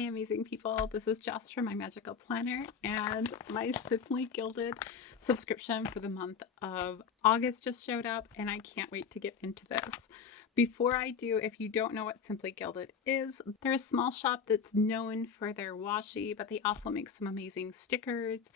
Hi, amazing people. This is Jess from my Magical Planner and my Simply Gilded subscription for the month of August just showed up and I can't wait to get into this. Before I do, if you don't know what Simply Gilded is, they're a small shop that's known for their washi, but they also make some amazing stickers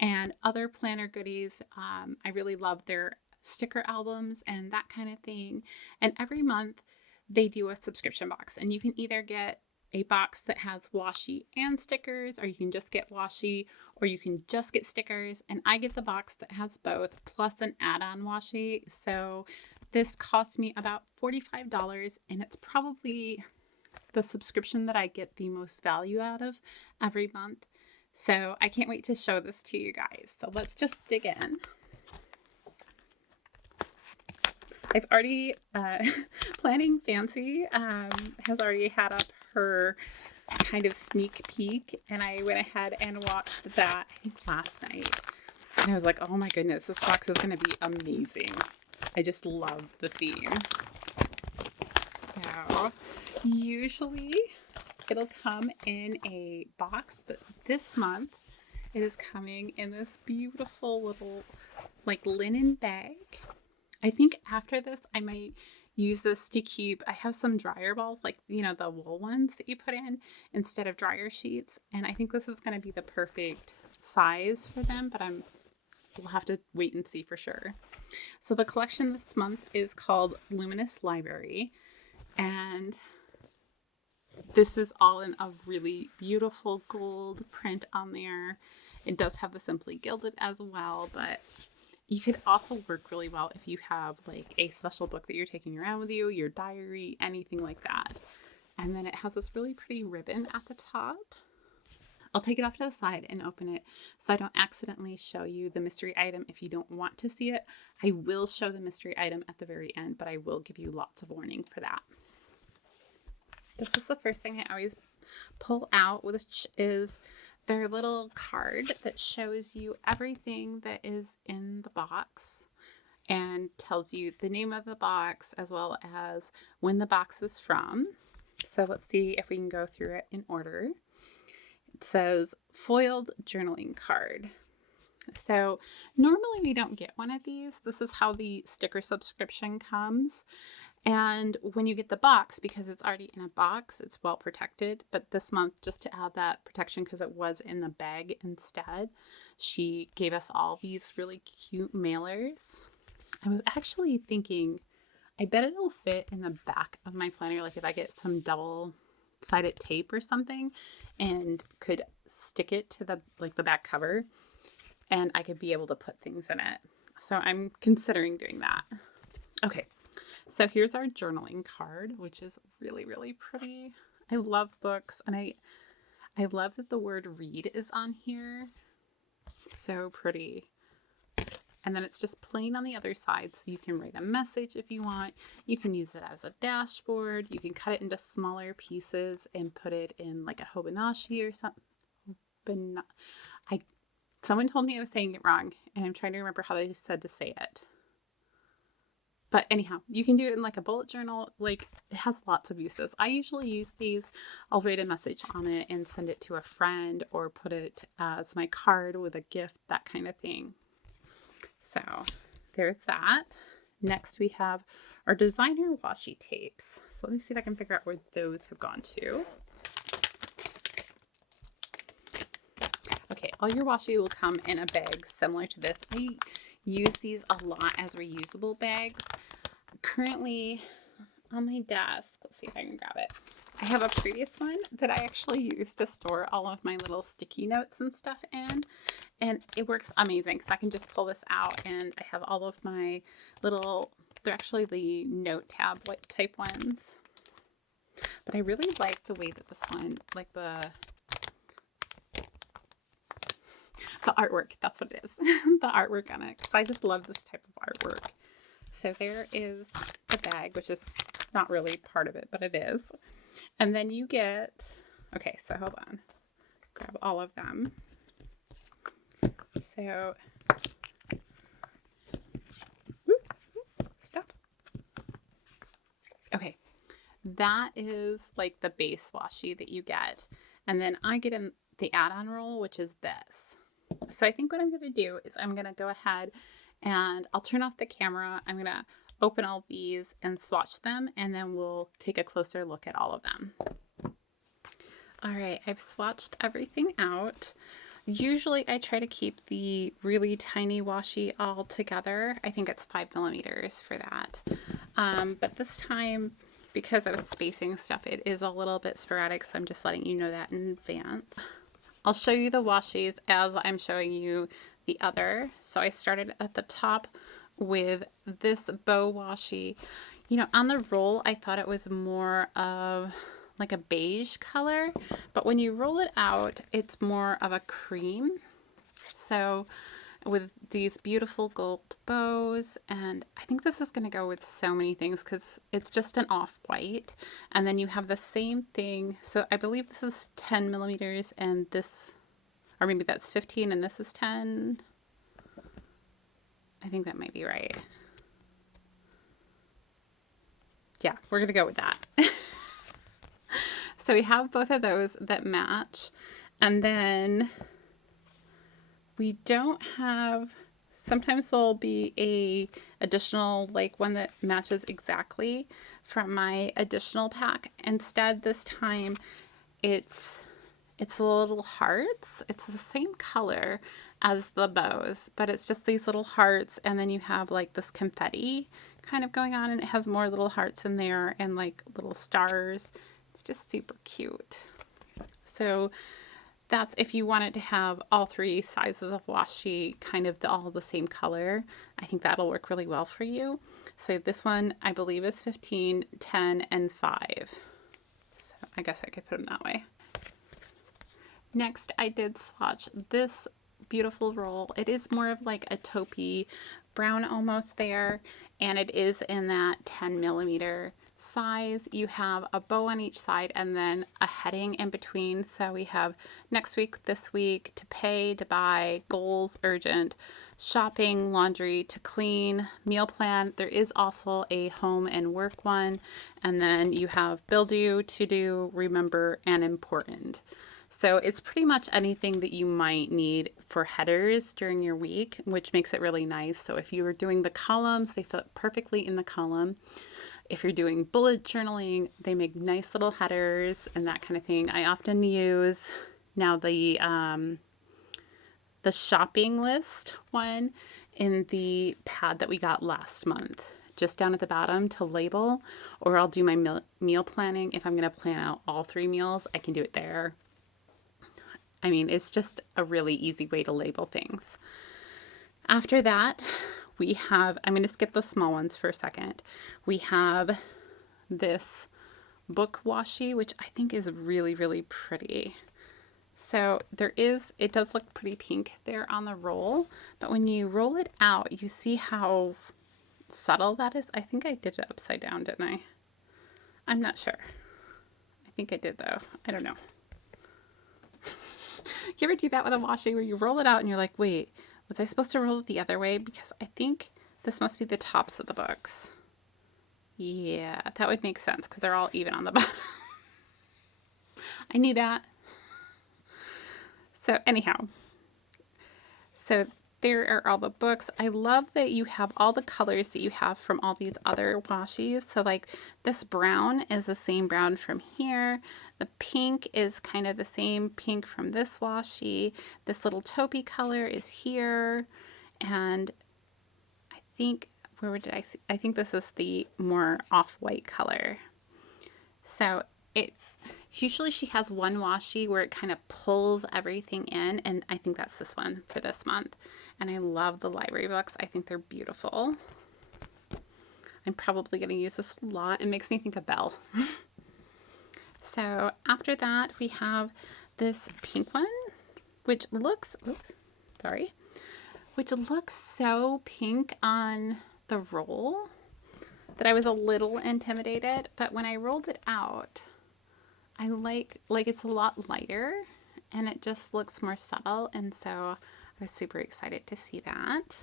and other planner goodies. I really love their sticker albums and that kind of thing. And every month they do a subscription box and you can either get a box that has washi and stickers, or you can just get washi, or you can just get stickers. And I get the box that has both plus an add-on washi. So this cost me about $45 and it's probably the subscription that I get the most value out of every month. So I can't wait to show this to you guys. So let's just dig in. I've already, Planning Fancy has already had up her kind of sneak peek, and I went ahead and watched that, I think last night, and I was like, oh my goodness, this box is going to be amazing. I just love the theme. So usually it'll come in a box, but this month it is coming in this beautiful little like linen bag. I think after this I might use this to keep, I have some dryer balls, like, you know, the wool ones that you put in instead of dryer sheets. And I think this is going to be the perfect size for them, but we'll have to wait and see for sure. So the collection this month is called Luminous Library. And this is all in a really beautiful gold print on there. It does have the Simply Gilded as well, but you could also work really well if you have like a special book that you're taking around with you, your diary, anything like that. And then it has this really pretty ribbon at the top. I'll take it off to the side and open it so I don't accidentally show you the mystery item if you don't want to see it. I will show the mystery item at the very end, but I will give you lots of warning for that. This is the first thing I always pull out, which is their little card that shows you everything that is in the box and tells you the name of the box as well as when the box is from. So let's see if we can go through it in order. It says foiled journaling card. So normally we don't get one of these. This is how the sticker subscription comes. And when you get the box, because it's already in a box, it's well protected. But this month, just to add that protection, because it was in the bag instead, she gave us all these really cute mailers. I was actually thinking, I bet it'll fit in the back of my planner. Like if I get some double-sided tape or something and could stick it to the back cover, and I could be able to put things in it. So I'm considering doing that. Okay. So here's our journaling card, which is really, really pretty. I love books, and I love that the word read is on here. So pretty. And then it's just plain on the other side, so you can write a message if you want. You can use it as a dashboard. You can cut it into smaller pieces and put it in like a hobanashi or something. Someone told me I was saying it wrong, and I'm trying to remember how they said to say it. But anyhow, you can do it in like a bullet journal. Like it has lots of uses. I usually use these. I'll write a message on it and send it to a friend or put it as my card with a gift, that kind of thing. So there's that. Next we have our designer washi tapes. So let me see if I can figure out where those have gone to. Okay, all your washi will come in a bag similar to this. I use these a lot as reusable bags. Currently on my desk, let's see if I can grab it. I have a previous one that I actually used to store all of my little sticky notes and stuff in, and it works amazing because I can just pull this out and I have all of my little, they're actually the note tablet type ones. But I really like the way that this one, like the artwork, that's what it is. The artwork on it, because I just love this type of artwork. So there is the bag, which is not really part of it, but it is. And then you get, okay, so hold on. Grab all of them. So, stop. Okay, that is like the base washi that you get. And then I get in the add-on roll, which is this. So I think what I'm going to do is I'm going to go ahead and I'll turn off the camera. I'm going to open all these and swatch them, and then we'll take a closer look at all of them. All right, I've swatched everything out. Usually I try to keep the really tiny washi all together. I think it's 5mm for that. But this time, because I was spacing stuff, it is a little bit sporadic, so I'm just letting you know that in advance. I'll show you the washies as I'm showing you the other. So I started at the top with this bow washi. You know, on the roll, I thought it was more of like a beige color, but when you roll it out, it's more of a cream. So with these beautiful gold bows, and I think this is going to go with so many things because it's just an off-white, and then you have the same thing. So I believe this is 10mm, and this, or maybe that's 15 and this is 10. I think that might be right. Yeah, we're gonna go with that. So we have both of those that match, and then we don't have, sometimes there'll be a additional like one that matches exactly from my additional pack. Instead this time it's little hearts. It's the same color as the bows, but it's just these little hearts, and then you have like this confetti kind of going on, and it has more little hearts in there and like little stars. It's just super cute. So that's if you wanted to have all three sizes of washi kind of all the same color. I think that'll work really well for you. So this one I believe is 15, 10, and 5. So I guess I could put them that way. Next I did swatch this beautiful roll. It is more of like a taupey brown almost there, and it is in that 10mm size. You have a bow on each side and then a heading in between. So we have next week, this week, to pay, to buy, goals, urgent, shopping, laundry, to clean, meal plan. There is also a home and work one, and then you have bill due, to do, remember, and important. So it's pretty much anything that you might need for headers during your week, which makes it really nice. So if you were doing the columns, they fit perfectly in the column. If you're doing bullet journaling, they make nice little headers and that kind of thing. I often use now the shopping list one in the pad that we got last month, just down at the bottom to label, or I'll do my meal planning. If I'm going to plan out all 3 meals, I can do it there. I mean, it's just a really easy way to label things. After that, we have, I'm going to skip the small ones for a second. We have this book washi, which I think is really, really pretty. So it does look pretty pink there on the roll, but when you roll it out, you see how subtle that is. I think I did it upside down, didn't I? I'm not sure. I think I did though. I don't know. You ever do that with a washi where you roll it out and you're like, wait, was I supposed to roll it the other way? Because I think this must be the tops of the books. Yeah, that would make sense because they're all even on the bottom. I knew that. So anyhow, so there are all the books. I love that you have all the colors that you have from all these other washis. So like this brown is the same brown from here. The pink is kind of the same pink from this washi. This little taupey color is here. And I think, where did I see? I think this is the more off-white color. So usually she has one washi where it kind of pulls everything in, and I think that's this one for this month. And I love the library books. I think they're beautiful. I'm probably going to use this a lot. It makes me think of Belle. So after that, we have this pink one, which looks, which looks so pink on the roll that I was a little intimidated. But when I rolled it out, I like it's a lot lighter and it just looks more subtle. And so I was super excited to see that.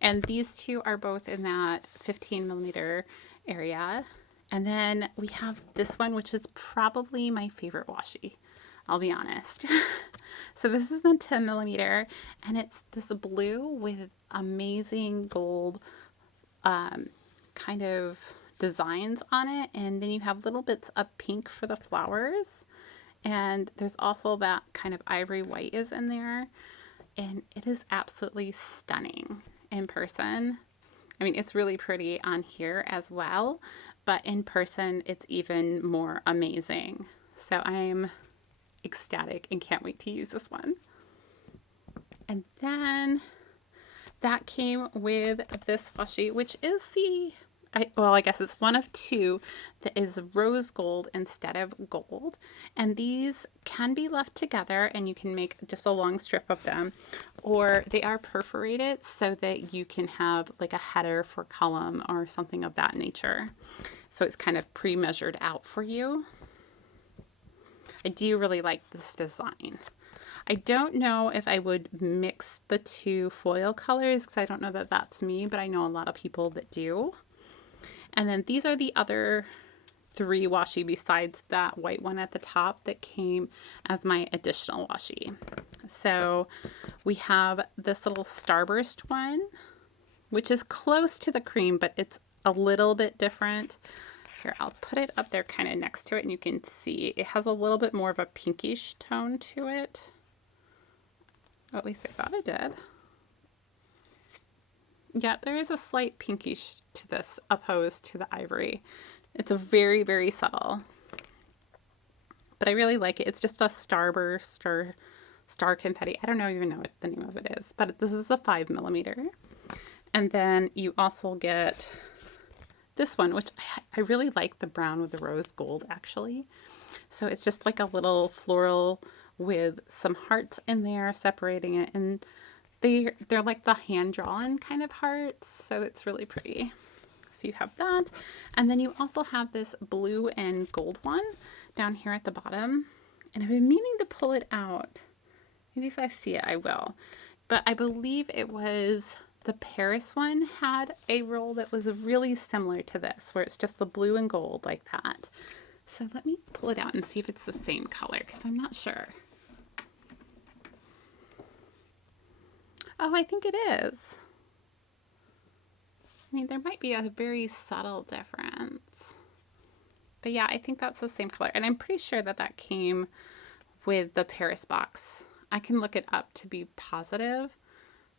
And these two are both in that 15mm area. And then we have this one, which is probably my favorite washi, I'll be honest. So this is the 10 millimeter, and it's this blue with amazing gold kind of designs on it. And then you have little bits of pink for the flowers. And there's also that kind of ivory white is in there. And it is absolutely stunning in person. I mean, it's really pretty on here as well, but in person, it's even more amazing. So I'm ecstatic and can't wait to use this one. And then that came with this washi, which is I guess it's one of two that is rose gold instead of gold. And these can be left together and you can make just a long strip of them, or they are perforated so that you can have like a header for column or something of that nature. So it's kind of pre-measured out for you. I do really like this design. I don't know if I would mix the two foil colors because I don't know that that's me, but I know a lot of people that do. And then these are the other 3 washi besides that white one at the top that came as my additional washi. So we have this little starburst one, which is close to the cream, but it's a little bit different. Here, I'll put it up there kind of next to it and you can see it has a little bit more of a pinkish tone to it. Or at least I thought it did. Yeah, there is a slight pinkish to this opposed to the ivory. It's a very, very subtle. But I really like it. It's just a starburst or star confetti. I don't even know what the name of it is, but this is a 5 millimeter. And then you also get this one, which I really like the brown with the rose gold actually. So it's just like a little floral with some hearts in there separating it, and they're like the hand-drawn kind of hearts, so it's really pretty. So you have that, and then you also have this blue and gold one down here at the bottom, and I've been meaning to pull it out. Maybe if I see it I will, but I believe it was the Paris one had a roll that was really similar to this, where it's just the blue and gold like that. So let me pull it out and see if it's the same color, because I'm not sure. Oh, I think it is. I mean, there might be a very subtle difference. But yeah, I think that's the same color. And I'm pretty sure that that came with the Paris box. I can look it up to be positive,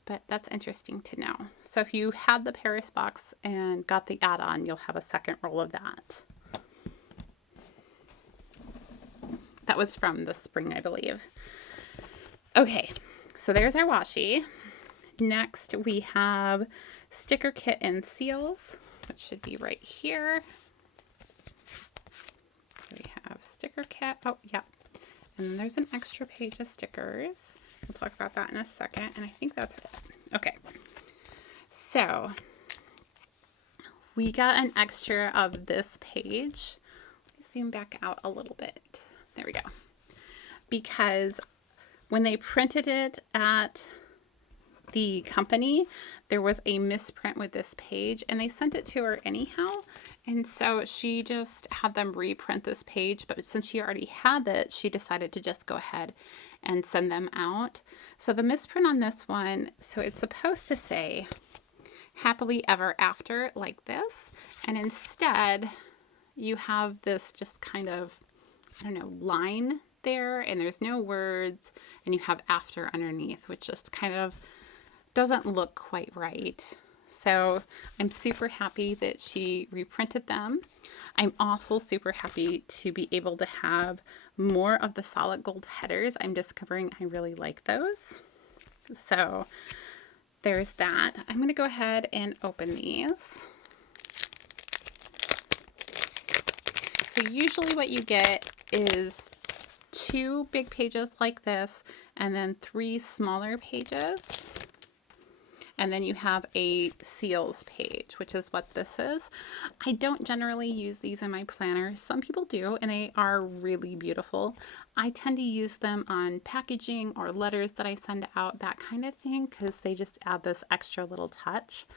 but that's interesting to know. So if you had the Paris box and got the add-on, you'll have a second roll of that. That was from the spring, I believe. Okay, so there's our washi. Next, we have sticker kit and seals, which should be right here. We have sticker kit. Oh, yeah. And then there's an extra page of stickers. We'll talk about that in a second. And I think that's it. Okay. So we got an extra of this page. Let me zoom back out a little bit. There we go. Because when they printed it at the company, there was a misprint with this page and they sent it to her anyhow. And so she just had them reprint this page, but since she already had it, she decided to just go ahead and send them out. So the misprint on this one, so it's supposed to say happily ever after like this. And instead you have this just kind of, I don't know, line there, and there's no words, and you have after underneath, which just kind of doesn't look quite right. So I'm super happy that she reprinted them. I'm also super happy to be able to have more of the solid gold headers. I'm discovering I really like those. So there's that. I'm going to go ahead and open these. So usually what you get is 2 big pages like this and then 3 smaller pages. And then you have a seals page, which is what this is. I don't generally use these in my planner. Some people do, and they are really beautiful. I tend to use them on packaging or letters that I send out, that kind of thing, because they just add this extra little touch.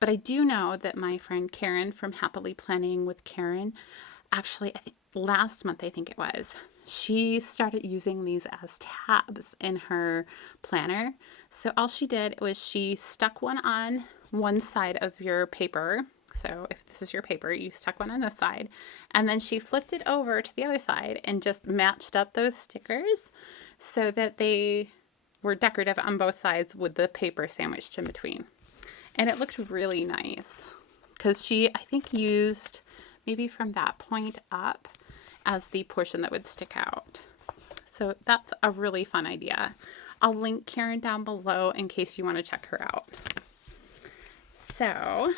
But I do know that my friend Karen from Happily Planning with Karen, actually, I think last month, I think it was, she started using these as tabs in her planner. So all she did was she stuck one on one side of your paper. So if this is your paper, you stuck one on this side, and then she flipped it over to the other side and just matched up those stickers so that they were decorative on both sides with the paper sandwiched in between. And it looked really nice because she, I think, used maybe from that point up as the portion that would stick out. So that's a really fun idea. I'll link Karen down below in case you want to check her out. So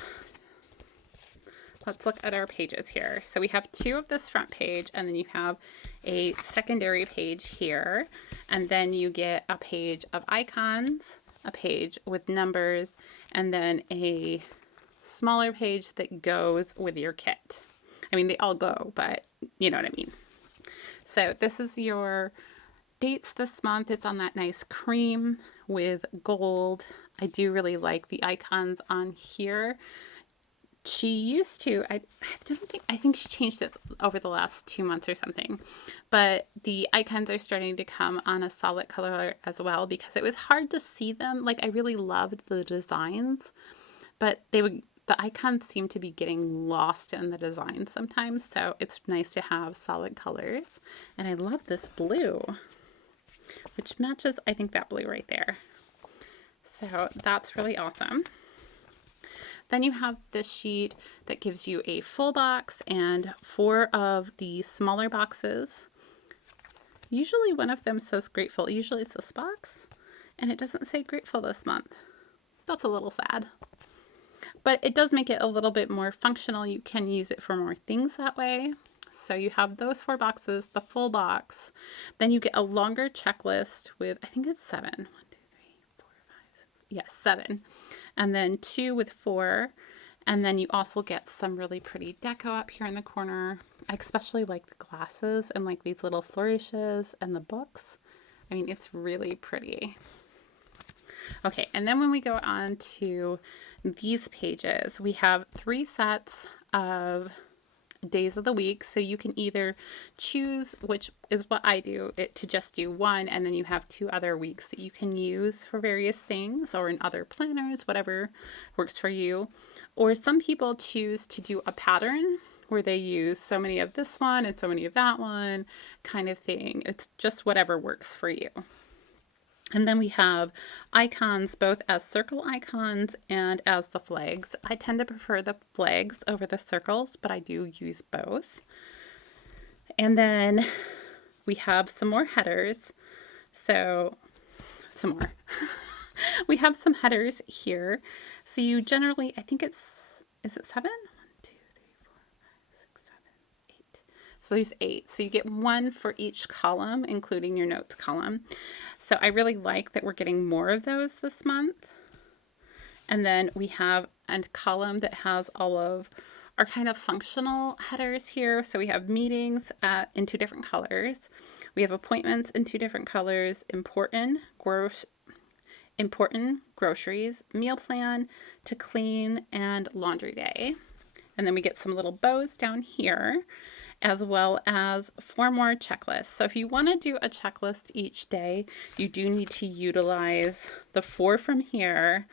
let's look at our pages here. So we have 2 of this front page, and then you have a secondary page here, and then you get a page of icons, a page with numbers, and then a smaller page that goes with your kit. I mean, they all go, but you know what I mean. So this is your dates this month. It's on that nice cream with gold. I do really like the icons on here. She used to, I think she changed it over the last 2 months or something, but the icons are starting to come on a solid color as well because it was hard to see them. Like, I really loved the designs, but the icons seem to be getting lost in the design sometimes. So it's nice to have solid colors. And I love this blue, which matches, I think, that blue right there. So that's really awesome. Then you have this sheet that gives you a full box and 4 of the smaller boxes. Usually one of them says grateful. Usually it's this box, and it doesn't say grateful this month. That's a little sad. But it does make it a little bit more functional. You can use it for more things that way. So you have those 4 boxes, the full box. Then you get a longer checklist with, I think it's 7. 1, 2, 3, 4, 5, 6. Yes, 7. And then 2 with 4. And then you also get some really pretty deco up here in the corner. I especially like the glasses and like these little flourishes and the books. I mean, it's really pretty. Okay, and then when we go on to these pages, we have 3 sets of days of the week. So you can either choose, which is what I do, to just do 1, and then you have 2 other weeks that you can use for various things or in other planners, whatever works for you. Or some people choose to do a pattern where they use so many of this one and so many of that one kind of thing. It's just whatever works for you. And then we have icons, both as circle icons and as the flags. I tend to prefer the flags over the circles, but I do use both. And then we have some more headers. So, some more. We have some headers here. So you generally, I think it's, is it 7? 1, 2, 3, 4, 5, 6, 7, 8. So there's 8. So you get 1 for each column, including your notes column. So I really like that we're getting more of those this month. And then we have a column that has all of our kind of functional headers here. So we have meetings in 2 different colors. We have appointments in 2 different colors, important groceries, meal plan, to clean, and laundry day. And then we get some little bows down here, as well as 4 more checklists. So if you want to do a checklist each day, you do need to utilize the 4 from here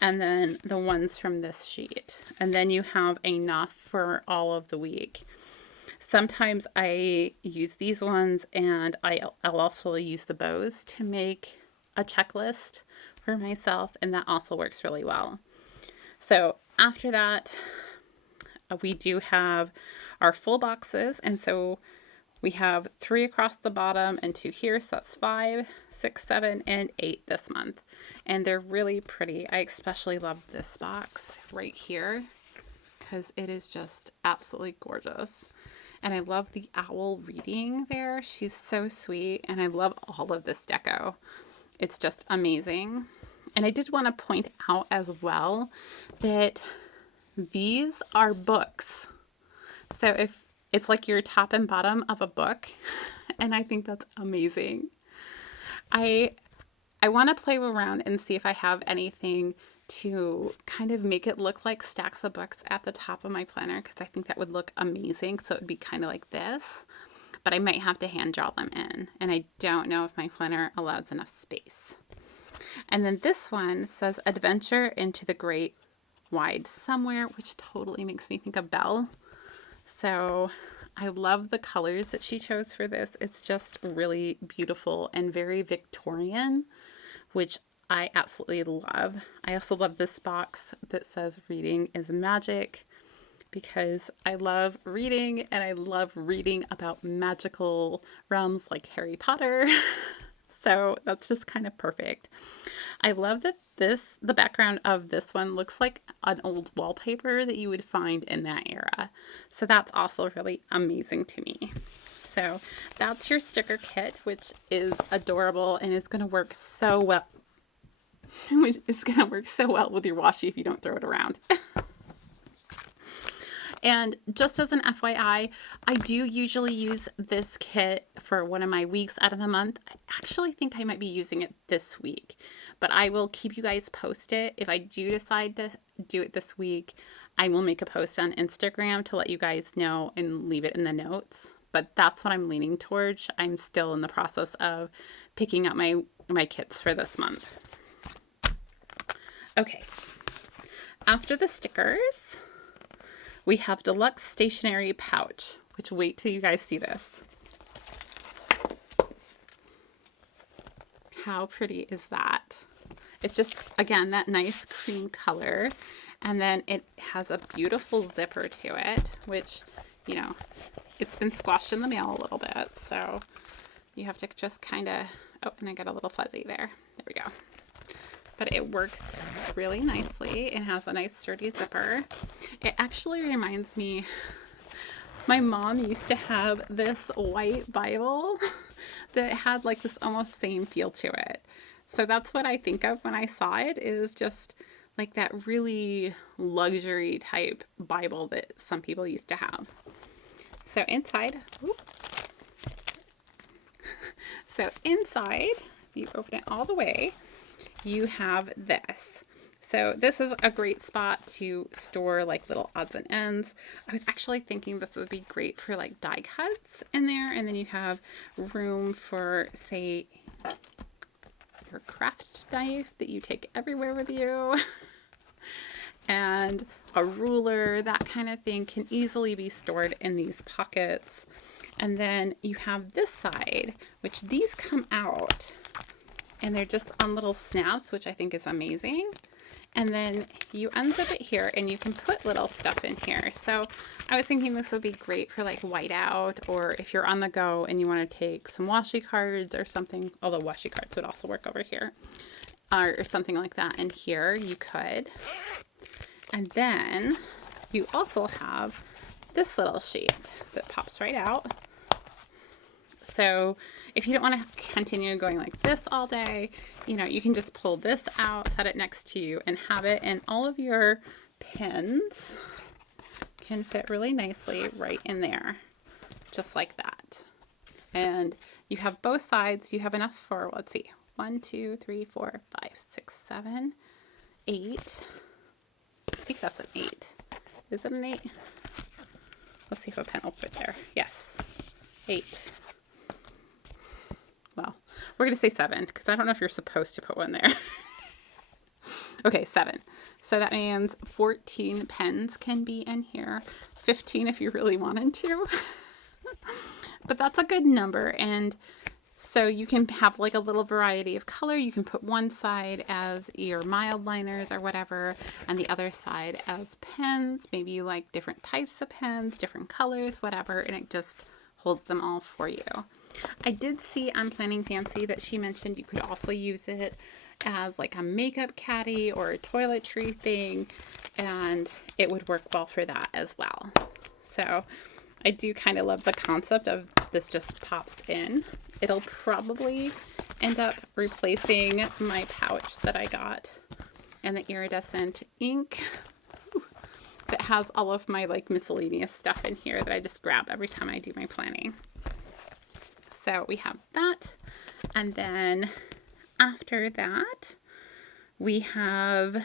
and then the ones from this sheet. And then you have enough for all of the week. Sometimes I use these ones, and I'll also use the bows to make a checklist for myself, and that also works really well. So after that, we do have our full boxes, and so we have 3 across the bottom and 2 here, so that's 5, 6, 7, and 8 this month. And they're really pretty. I especially love this box right here because it is just absolutely gorgeous. And I love the owl reading there. She's so sweet, and I love all of this deco. It's just amazing. And I did want to point out as well that these are books. So if it's like your top and bottom of a book, and I think that's amazing. I want to play around and see if I have anything to kind of make it look like stacks of books at the top of my planner, because I think that would look amazing. So it would be kind of like this, but I might have to hand draw them in, and I don't know if my planner allows enough space. And then this one says Adventure into the Great Wide Somewhere, which totally makes me think of Belle. So I love the colors that she chose for this. It's just really beautiful and very Victorian, which I absolutely love. I also love this box that says Reading is Magic, because I love reading, and I love reading about magical realms like Harry Potter. So that's just kind of perfect. I love that the background of this one looks like an old wallpaper that you would find in that era. So that's also really amazing to me. So that's your sticker kit, which is adorable and is going to work so well. Which is going to work so well with your washi if you don't throw it around. And just as an FYI, I do usually use this kit for one of my weeks out of the month. I actually think I might be using it this week, but I will keep you guys posted. If I do decide to do it this week, I will make a post on Instagram to let you guys know and leave it in the notes. But that's what I'm leaning towards. I'm still in the process of picking up my kits for this month. Okay, after the stickers, we have Deluxe Stationery Pouch, which wait till you guys see this. How pretty is that? It's just, again, that nice cream color. And then it has a beautiful zipper to it, which, you know, it's been squashed in the mail a little bit. So you have to just kind of, oh, and I got a little fuzzy there. There we go. But it works really nicely. It has a nice sturdy zipper. It actually reminds me, my mom used to have this white Bible that had like this almost same feel to it. So that's what I think of when I saw it, is just like that really luxury type Bible that some people used to have. So inside, if you open it all the way, you have this. So this is a great spot to store like little odds and ends. I was actually thinking this would be great for like die cuts in there. And then you have room for, say, your craft knife that you take everywhere with you. And a ruler, that kind of thing can easily be stored in these pockets. And then you have this side, which these come out. And they're just on little snaps, which I think is amazing. And then you unzip it here and you can put little stuff in here. So I was thinking this would be great for like whiteout, or if you're on the go and you want to take some washi cards or something, although washi cards would also work over here, or something like that. And here you could. And then you also have this little sheet that pops right out. So if you don't want to continue going like this all day, you know, you can just pull this out, set it next to you, and have it, and all of your pins can fit really nicely right in there, just like that. And you have both sides. You have enough for, let's see, 1, 2, 3, 4, 5, 6, 7, 8. I think that's an 8. Is it an 8? Let's see if a pen will fit there. Yes, 8. Well, we're going to say 7 because I don't know if you're supposed to put one there. Okay, 7. So that means 14 pens can be in here. 15 if you really wanted to. But that's a good number. And so you can have like a little variety of color. You can put one side as your mild liners or whatever, and the other side as pens. Maybe you like different types of pens, different colors, whatever, and it just holds them all for you. I did see on Planning Fancy that she mentioned you could also use it as like a makeup caddy or a toiletry thing, and it would work well for that as well. So I do kind of love the concept of this just pops in. It'll probably end up replacing my pouch that I got and the iridescent ink that has all of my like miscellaneous stuff in here that I just grab every time I do my planning. So we have that, and then after that we have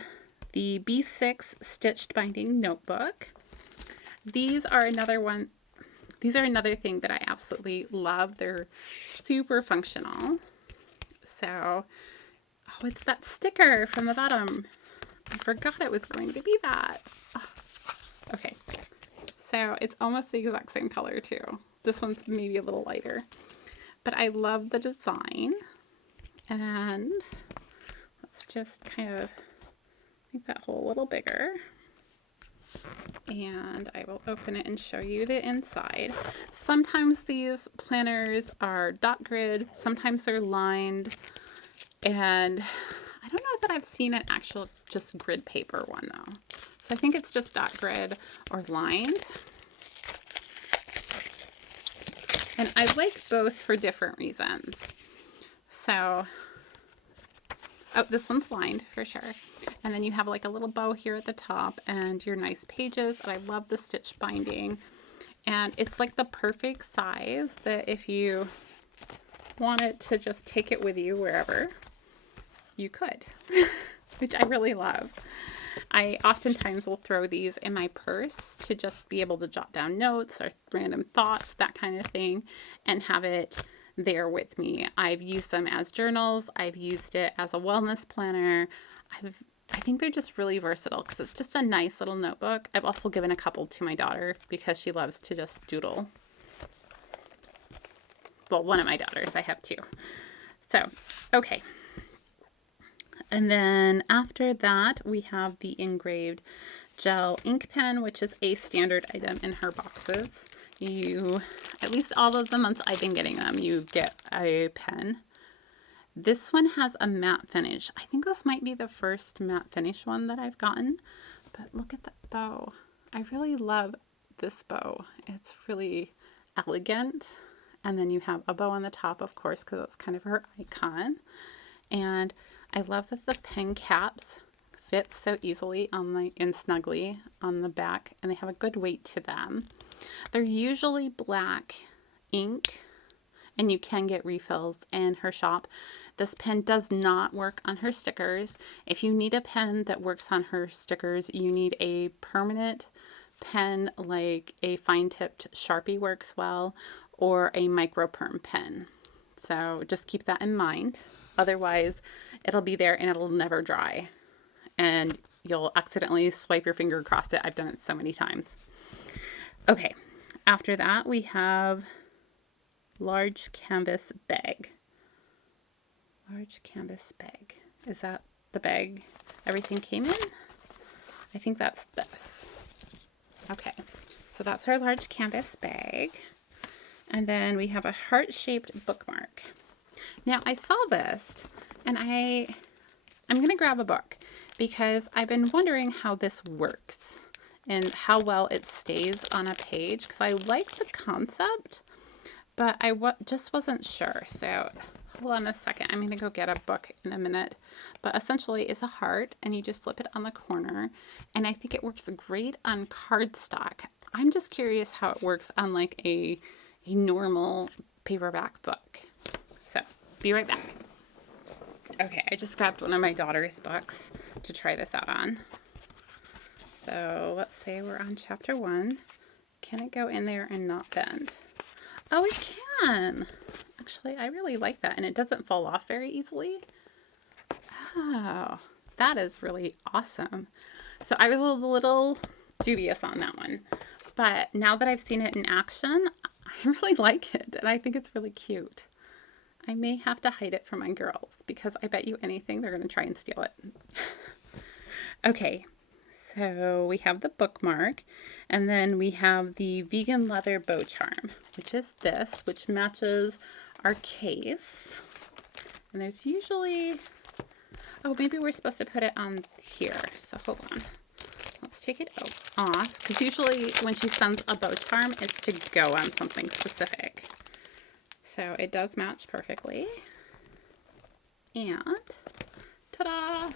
the B6 Stitched Binding Notebook. These are another thing that I absolutely love. They're super functional. So, oh, it's that sticker from the bottom. I forgot it was going to be that. Oh. Okay, so it's almost the exact same color too. This one's maybe a little lighter, but I love the design. And let's just kind of make that hole a little bigger. And I will open it and show you the inside. Sometimes these planners are dot grid, sometimes they're lined, and I don't know that I've seen an actual just grid paper one though. So I think it's just dot grid or lined. And I like both for different reasons. So, oh, this one's lined for sure. And then you have like a little bow here at the top and your nice pages. And I love the stitch binding. And it's like the perfect size that if you wanted to just take it with you wherever, you could, which I really love. I oftentimes will throw these in my purse to just be able to jot down notes or random thoughts, that kind of thing, and have it there with me. I've used them as journals. I've used it as a wellness planner. I think they're just really versatile because it's just a nice little notebook. I've also given a couple to my daughter because she loves to just doodle. Well, one of my daughters. I have two. So, okay. And then after that, we have the engraved gel ink pen, which is a standard item in her boxes. You, at least all of the months I've been getting them, you get a pen. This one has a matte finish. I think this might be the first matte finish one that I've gotten, but look at that bow. I really love this bow. It's really elegant. And then you have a bow on the top, of course, because that's kind of her icon. And I love that the pen caps fit so easily on and snugly on the back, and they have a good weight to them. They're usually black ink, and you can get refills in her shop. This pen does not work on her stickers. If you need a pen that works on her stickers, you need a permanent pen like a fine-tipped Sharpie works well, or a micro perm pen. So just keep that in mind. Otherwise, it'll be there and it'll never dry. And you'll accidentally swipe your finger across it. I've done it so many times. Okay, after that we have large canvas bag. Large canvas bag. Is that the bag everything came in? I think that's this. Okay, so that's our large canvas bag. And then we have a heart-shaped bookmark. Now I saw this and I'm going to grab a book because I've been wondering how this works and how well it stays on a page, because I like the concept, but I just wasn't sure. So hold on a second. I'm going to go get a book in a minute. But essentially it's a heart and you just flip it on the corner, and I think it works great on cardstock. I'm just curious how it works on like a normal paperback book. So be right back. Okay, I just grabbed one of my daughter's books to try this out on. So let's say we're on chapter 1. Can it go in there and not bend? Oh, it can. Actually, I really like that. And it doesn't fall off very easily. Oh, that is really awesome. So I was a little dubious on that one. But now that I've seen it in action, I really like it. And I think it's really cute. I may have to hide it from my girls because I bet you anything they're going to try and steal it. Okay, so we have the bookmark, and then we have the vegan leather bow charm, which is this, which matches our case. And there's usually, oh, maybe we're supposed to put it on here. So hold on. Let's take it off, because usually when she sends a bow charm, it's to go on something specific. So it does match perfectly. And ta-da!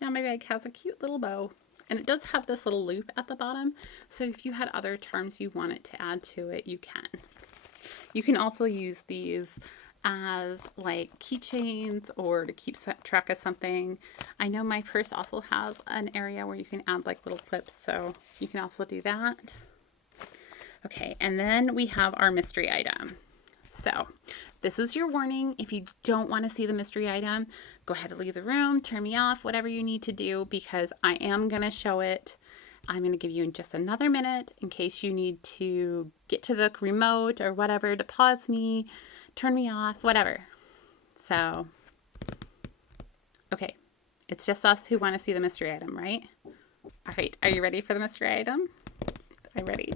Now my bag has a cute little bow. And it does have this little loop at the bottom. So if you had other charms you wanted to add to it, you can. You can also use these as like keychains or to keep track of something. I know my purse also has an area where you can add like little clips, so you can also do that. Okay, and then we have our mystery item. So this is your warning. If you don't want to see the mystery item, go ahead and leave the room, turn me off, whatever you need to do, because I am going to show it. I'm going to give you just another minute in case you need to get to the remote or whatever to pause me, turn me off, whatever. So, okay, it's just us who want to see the mystery item, right? All right, are you ready for the mystery item? I'm ready.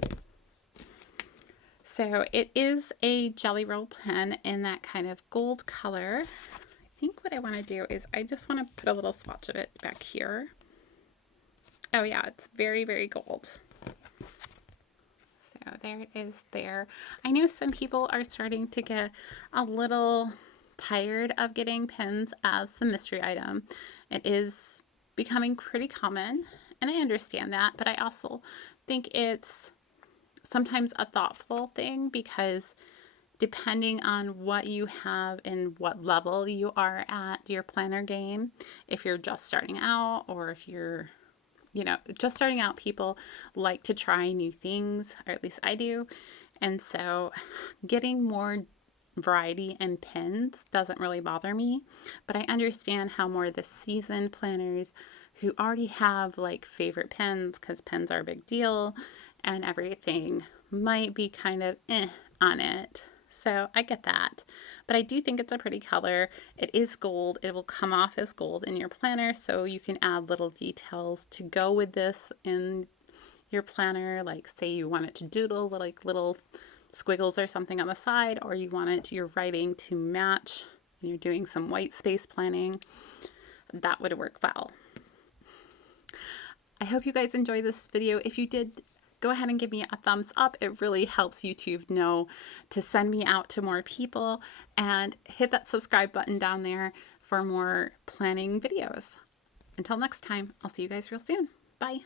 So it is a Jelly Roll pen in that kind of gold color. I think what I want to do is I just want to put a little swatch of it back here. Oh yeah, it's very, very gold. So there it is there. I know some people are starting to get a little tired of getting pens as the mystery item. It is becoming pretty common, and I understand that, but I also think it's sometimes a thoughtful thing, because depending on what you have and what level you are at your planner game, if you're just starting out or if you're, you know, just starting out, people like to try new things, or at least I do. And so getting more variety in pens doesn't really bother me, but I understand how more the seasoned planners who already have like favorite pens, because pens are a big deal and everything, might be kind of on it. So I get that, but I do think it's a pretty color. It is gold. It will come off as gold in your planner, so you can add little details to go with this in your planner. Like say you want it to doodle like little squiggles or something on the side, or you want it your writing to match when you're doing some white space planning. That would work well. I hope you guys enjoyed this video. If you did, go ahead and give me a thumbs up. It really helps YouTube know to send me out to more people, and hit that subscribe button down there for more planning videos. Until next time, I'll see you guys real soon. Bye.